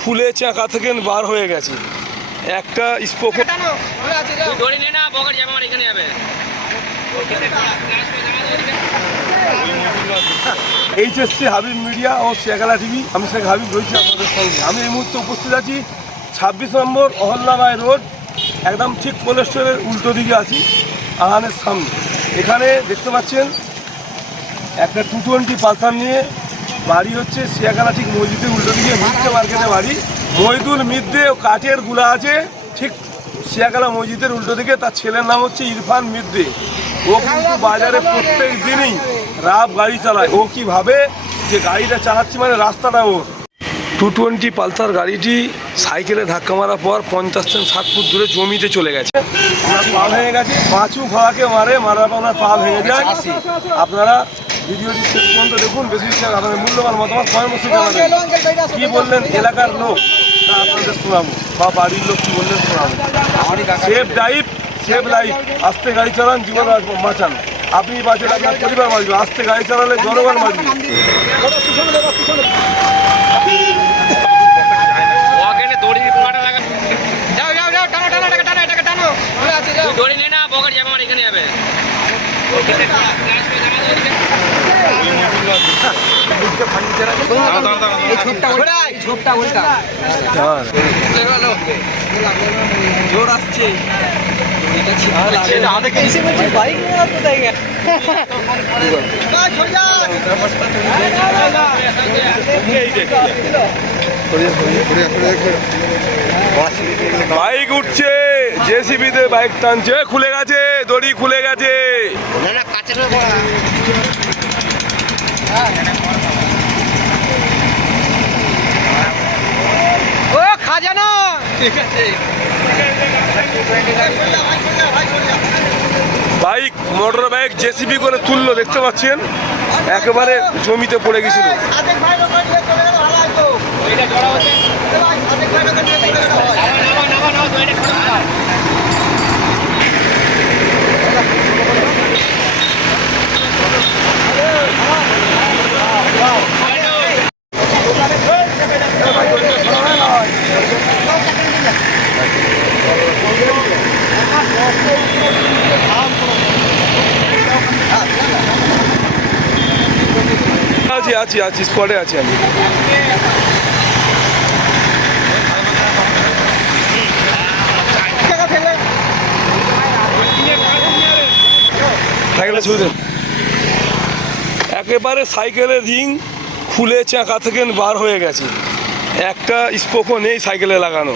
খুলে চাকা থেকে বার হয়ে গেছে। একটা স্পোক এইচএসসি হাবিব মিডিয়া ও শেখালা টিভি, আমি শেখ হাবিব রয়েছি আপনাদের সঙ্গে। আমি এই মুহূর্তে উপস্থিত আছি 26 নম্বর অহল্যাবাই রোড, একদম ঠিক কোলেস্টোরের উল্টো দিকে আছি, আহানের সামনে। এখানে দেখতে পাচ্ছেন একটা 220 পালসার নিয়ে বাড়ি হচ্ছে শিয়াখালা ঠিক মসজিদের উল্টো দিকে, মিদ্দে মার্কেটে বাড়ি। মহিদুল মিদ্দে ও কাঠের গুলা আছে ঠিক শিয়াখালা মসজিদের উল্টো দিকে। তার ছেলের নাম হচ্ছে ইরফান মিদ্দে। ও কিন্তু বাজারে প্রত্যেক দিনই রাব গাড়ি চালায়। ও কি ভাবে যে গাড়িটা চালাচ্ছি মানে রাস্তাটা ওর। 220 পালসার গাড়িটি সাইকেলে ধাক্কা মারার পর 50 থেকে 60 ফুট দূরে জমিতে চলে গেছে। ওনার পা ভেঙে গেছে, পাঁচু ঘোড়াকে মারার পর ওনার পা ভেঙে যায়। আপনারা ভিডিওটি শেষ পর্যন্ত দেখুন। বেশি আপনাদের মূল্যবান মতামত কমেন্ট বক্সে জানাবেন। কি বললেন এলাকার লোক তা আপনাদের শোনাবো, বা বাড়ির লোক কি বললেন শোনাবো। Safe drive, safe life. আস্তে গাড়ি চালান, জীবন বাঁচান। আপনি বাঁচলে আপনার পরিবার বাঁচবে। আস্তে গাড়ি চালালে জনগণ বাঁচবে। বাইক উঠছে, জেসিবিতে বাইক টানছে, খুলে গেছে, দড়ি খুলে গেছে। ও খাজানা ঠিক আছে। বাইক, মোটর বাইক জেসিবি করে তুললো, দেখতে পাচ্ছেন একেবারে জমিতে পড়ে গেছিল। আছি স্পটে আছি আমি। একেবারে সাইকেলের রিং খুলে চাকা থেকে বার হয়ে গেছে। একটা স্পোকও নেই সাইকেলে লাগানো।